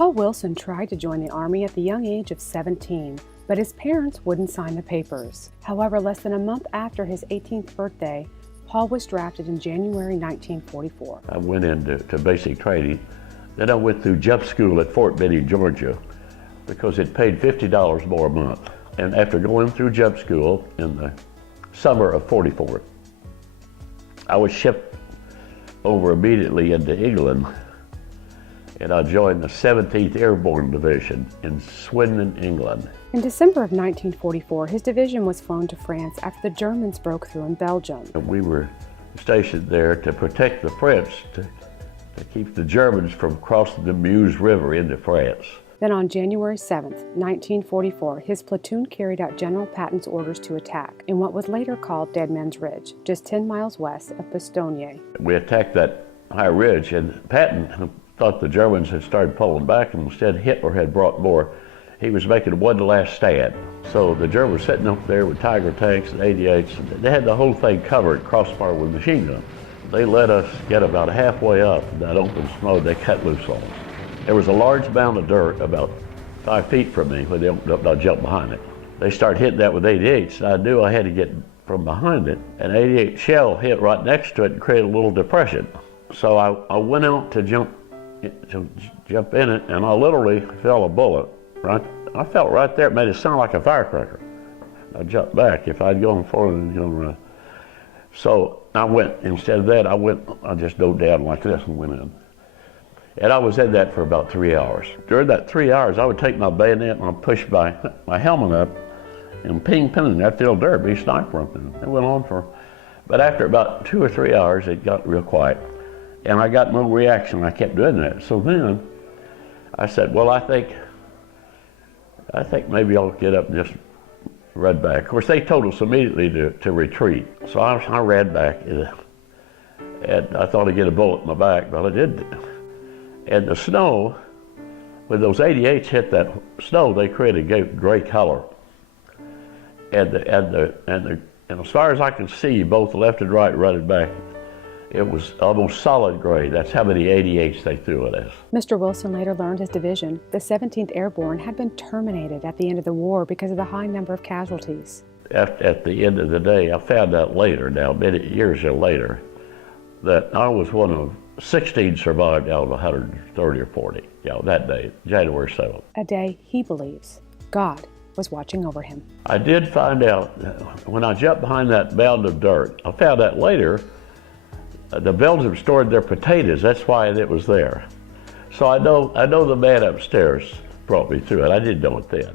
Paul Wilson tried to join the Army at the young age of 17, but his parents wouldn't sign the papers. However, less than a month after his 18th birthday, Paul was drafted in January 1944. I went into basic training. Then I went through jump school at Fort Benning, Georgia, because it paid $50 more a month. And after going through jump school in the summer of '44, I was shipped over immediately into England, and I joined the 17th Airborne Division in Swindon, England. In December of 1944, his division was flown to France after the Germans broke through in Belgium. We were stationed there to protect the French, to keep the Germans from crossing the Meuse River into France. Then on January 7, 1944, his platoon carried out General Patton's orders to attack in what was later called Dead Man's Ridge, just 10 miles west of Bastogne. We attacked that high ridge, and Patton thought the Germans had started pulling back, and instead Hitler had brought more. He was making one last stand. So the Germans sitting up there with Tiger tanks and 88s, and they had the whole thing covered, crossfire with machine guns. They let us get about halfway up that open snow. They cut loose on us. There was a large mound of dirt about 5 feet from me when they opened up, and I jumped behind it. They started hitting that with 88s, and I knew I had to get from behind it. An 88 shell hit right next to it and created a little depression. So I went out to jump in it, and I literally felt a bullet. Right? I felt right there, it made it sound like a firecracker. I jumped back. If I'd gone forward, I'd gone right. So I went, instead of that, I just dove down like this and went in. And I was in that for about 3 hours. During that 3 hours, I would take my bayonet and I'd push my helmet up and ping, that little dirt, be sniper up in. It went on but after about 2 or 3 hours, it got real quiet. And I got no reaction. I kept doing that. So then I said, well, I think maybe I'll get up and just run back. Of course, they told us immediately to retreat. So I ran back, and I thought I'd get a bullet in my back, but I didn't. And the snow, when those 88s hit that snow, they created a gray color. And as far as I could see, both left and right running back, it was almost solid gray. That's how many 88s they threw at us. Mr. Wilson later learned his division, the 17th Airborne, had been terminated at the end of the war because of the high number of casualties. At the end of the day, I found out later, now many years later, that I was one of 16 survived out of 130 or 40, that day, January 7th. A day he believes God was watching over him. I did find out when I jumped behind that mound of dirt. I found out later the Belgians stored their potatoes. That's why it was there. So I know the man upstairs brought me through it. I didn't know it then.